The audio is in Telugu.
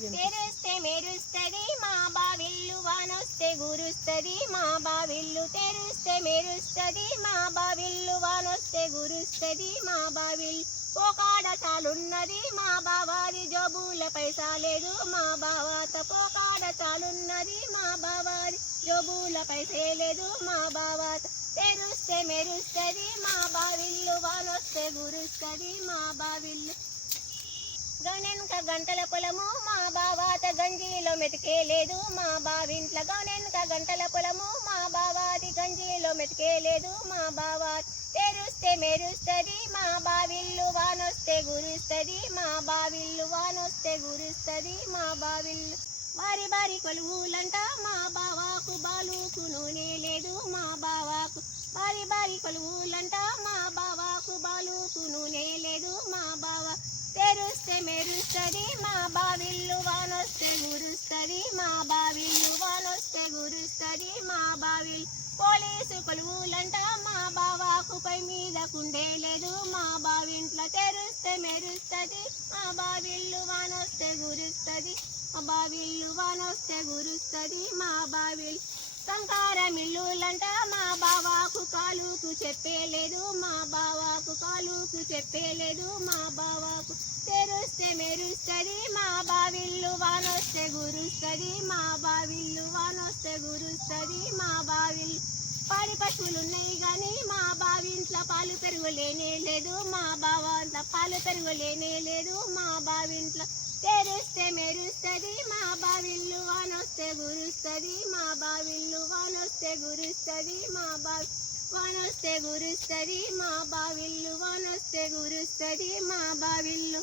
తెరుస్తే మెరుస్తది మా బావిల్లు, వానొస్తే గురుస్తది మా బావిల్లు. తెరుస్తే మెరుస్తది మా బావిల్లు, వానొస్తే గురుస్తది మా బావిల్లు. పోకాడ చాలున్నది మా బావాది, జోబుల పైసా లేదు మా బావాత. పోకాడ చాలున్నది మా బావాది, జోబుల పైసే లేదు మా బావాత. తెరుస్తే మెరుస్తది మా బావిల్లు, వానొస్తే గురుస్తది మా బావిల్లు. గౌనెనక గంటల పొలము మా బావాత, గంజిలో మెతికే లేదు మా బావింట్ల. గౌనెనక గంటల పొలము మా బావాది, గంజిలో మెతికే లేదు మా బావాత. తెరుస్తే మెరుస్తది మా బావిల్లు, వానొస్తే గురుస్తది మా బావిల్లు. వానొస్తే గురుస్తది మా బావిల్లు. బారి బారి కొలువులంట మా బావాకు, బాలుకు నూనె లేదు మా బావాకు. బారి బారి కొలువులంట మా బావాకు, బాలుకు నూనె లేదు మా బావా. తెరుస్తే మెరుస్తది మా బావిల్లు, వానొస్తే గురుస్తది మా బావిల్లు. వానొస్తే గురుస్తది మా బావిల్లు. పోలీసు కొలువులంట మా బావాకు, పై మీద కుండే లేదు మా బావింట్ల. తెరుస్తే మెరుస్తది మా బావిల్లు, వానొస్తే గురుస్తది మా బావిల్లు. వానొస్తే గురుస్తది మా బావిల్లు. సంకార మిల్లులంట మా బావాకు, కాలుకు చెప్పేలేదు మా బావాకు. కాలుకు చెప్పేలేదు మా బావాకు. తెరుస్తే మెరుస్తది మా బావిల్లు, వానొస్తే గురుస్తది మా బావిల్లు. వానొస్తే గురుస్తది మా బావిల్లు. పాడి పశువులున్నాయి గాని మా బావింట్ల, పాలు పెరుగు లేనే లేదు మా బావంట్ల. పాలు పెరుగు లేనే లేదు మా బావింట్ల. తెరుస్తే మెరుస్తది మా బావిల్లు, వానొస్తే గురుస్తది మా బావిల్లు. వానొస్తే గురుస్తది మా బావి. వానొస్తే గురుస్తది మా బావిల్లు. వానొస్తే గురుస్తది మా బావిల్లు.